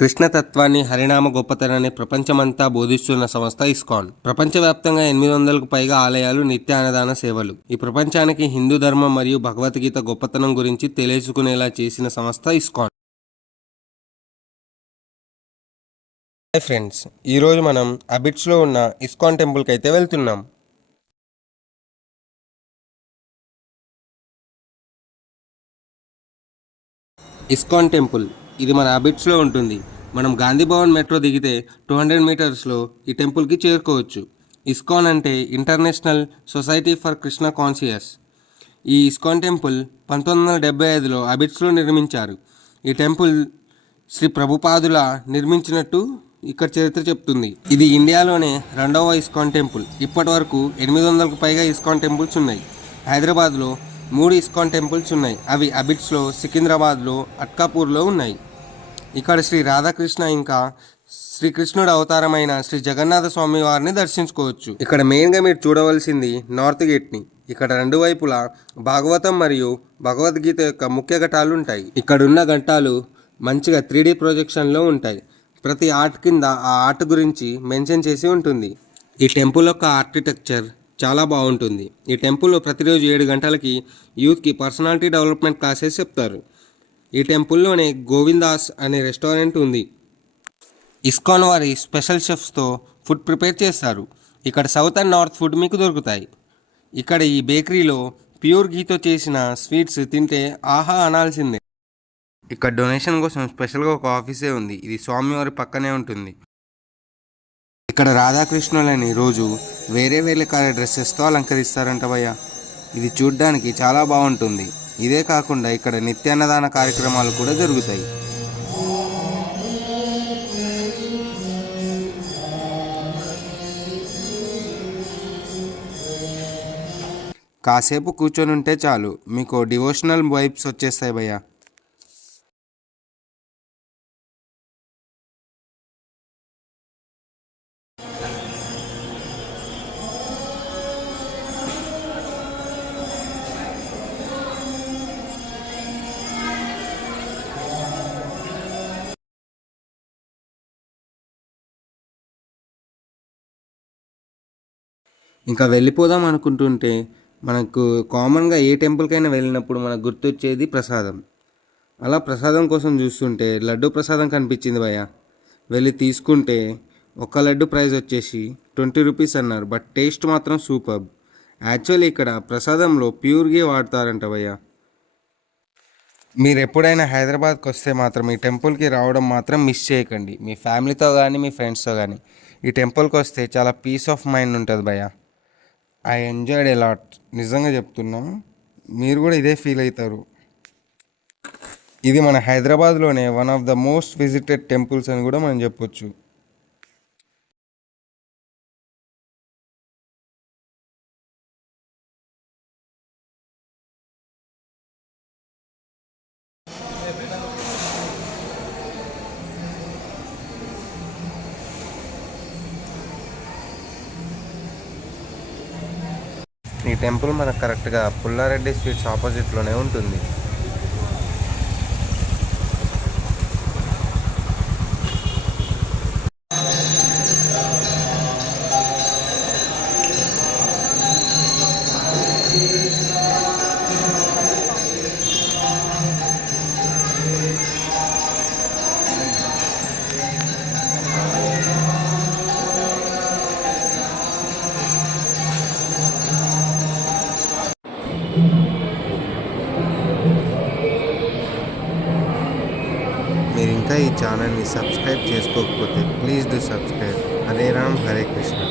కృష్ణతత్వాన్ని, హరినామ గొప్పతనాన్ని ప్రపంచమంతా బోధిస్తున్న సంస్థ ఇస్కాన్. ప్రపంచవ్యాప్తంగా 800కు పైగా ఆలయాలు, నిత్య అన్నదాన సేవలు. ఈ ప్రపంచానికి హిందూ ధర్మం మరియు భగవద్గీత గొప్పతనం గురించి తెలుసుకునేలా చేసిన సంస్థ ఇస్కాన్. హాయ్ ఫ్రెండ్స్, ఈరోజు మనం అబిడ్స్లో ఉన్న ఇస్కాన్ టెంపుల్కి అయితే వెళ్తున్నాం. ఇస్కాన్ టెంపుల్ ఇది మన అబిడ్స్లో ఉంటుంది. మనం గాంధీ భవన్ మెట్రో దిగితే 200 మీటర్స్లో ఈ టెంపుల్కి చేరుకోవచ్చు. ఇస్కాన్ అంటే international society for Krishna conscious. ఈ ఇస్కాన్ టెంపుల్ 1975లో అబిడ్స్లో నిర్మించారు. ఈ టెంపుల్ శ్రీ ప్రభుపాదుల నిర్మించినట్టు ఇక్కడ చరిత్ర చెప్తుంది. ఇది ఇండియాలోనే 2వ ఇస్కాన్ టెంపుల్. ఇప్పటి వరకు 800కు పైగా ఇస్కాన్ టెంపుల్స్ ఉన్నాయి. హైదరాబాద్లో 3 ఇస్కాన్ టెంపుల్స్ ఉన్నాయి. అవి అబిడ్స్లో, సికింద్రాబాద్లో, అట్కాపూర్లో ఉన్నాయి. ఇక్కడ శ్రీ రాధాకృష్ణ ఇంకా శ్రీకృష్ణుడు అవతారమైన శ్రీ జగన్నాథ స్వామి వారిని దర్శించుకోవచ్చు. ఇక్కడ మెయిన్గా మీరు చూడవలసింది నార్త్ గేట్ని. ఇక్కడ 2 వైపులా భాగవతం మరియు భగవద్గీత యొక్క ముఖ్య ఘటాలు ఉంటాయి. ఇక్కడున్న ఘటాలు మంచిగా 3D ప్రొజెక్షన్లో ఉంటాయి. ప్రతి ఆర్ట్ కింద ఆ ఆర్ట్ గురించి మెన్షన్ చేసి ఉంటుంది. ఈ టెంపుల్ యొక్క ఆర్కిటెక్చర్ చాలా బాగుంటుంది. ఈ టెంపుల్లో ప్రతిరోజు 7 గంటలకి యూత్కి పర్సనాలిటీ డెవలప్మెంట్ క్లాసెస్ చెప్తారు. ఈ టెంపుల్లోనే గోవిందాస్ అనే రెస్టారెంట్ ఉంది. ఇస్కాన్ వారి స్పెషల్ షెఫ్స్తో ఫుడ్ ప్రిపేర్ చేస్తారు. ఇక్కడ సౌత్ అండ్ నార్త్ ఫుడ్ మీకు దొరుకుతాయి. ఇక్కడ ఈ బేకరీలో ప్యూర్ ఘీతో చేసిన స్వీట్స్ తింటే ఆహా అనాల్సిందే. ఇక్కడ డొనేషన్ కోసం స్పెషల్గా ఒక ఆఫీసే ఉంది. ఇది స్వామివారి పక్కనే ఉంటుంది. ఇక్కడ రాధాకృష్ణులని రోజు వేరే కలర్ డ్రెస్సెస్తో అలంకరిస్తారంట భయ్య. ఇది చూడ్డానికి చాలా బాగుంటుంది. ఇదే కాకుండా ఇక్కడ నిత్యాన్నదాన కార్యక్రమాలు కూడా జరుగుతాయి. కాసేపు కూర్చొని ఉంటే చాలు, మీకు డివోషనల్ వైబ్స్ వచ్చేస్తాయి భయ్య. ఇంకా వెళ్ళిపోదాం అనుకుంటుంటే మనకు కామన్గా ఏ టెంపుల్కైనా వెళ్ళినప్పుడు మనకు గుర్తొచ్చేది ప్రసాదం. అలా ప్రసాదం కోసం చూస్తుంటే లడ్డు ప్రసాదం కనిపించింది భయ్య. వెళ్ళి తీసుకుంటే ఒక లడ్డు ప్రైస్ వచ్చేసి 20 రూపీస్ అన్నారు. బట్ టేస్ట్ మాత్రం సూపర్. యాక్చువల్లీ ఇక్కడ ప్రసాదంలో ప్యూర్ ఘీ వాడతారంట భయ్య. మీరు ఎప్పుడైనా హైదరాబాద్కి వస్తే మాత్రం ఈ టెంపుల్కి రావడం మాత్రం మిస్ చేయకండి. మీ ఫ్యామిలీతో కానీ మీ ఫ్రెండ్స్తో కానీ ఈ టెంపుల్కి వస్తే చాలా పీస్ ఆఫ్ మైండ్ ఉంటుంది భయ్య. I enjoyed a lot. నిజంగా చెప్తున్నాం, మీరు కూడా ఇదే ఫీల్ అవుతారు. ఇది మన హైదరాబాద్లోనే one of the most visited temples అని కూడా మనం చెప్పొచ్చు. ఈ టెంపుల్ మనకు కరెక్ట్గా పుల్లారెడ్డి స్వీట్స్ ఆపోజిట్లోనే ఉంటుంది. మీరు ఇంకా ఈ ఛానల్ని సబ్స్క్రైబ్ చేసుకోకపోతే please do subscribe. Hare Ram, Hare Krishna.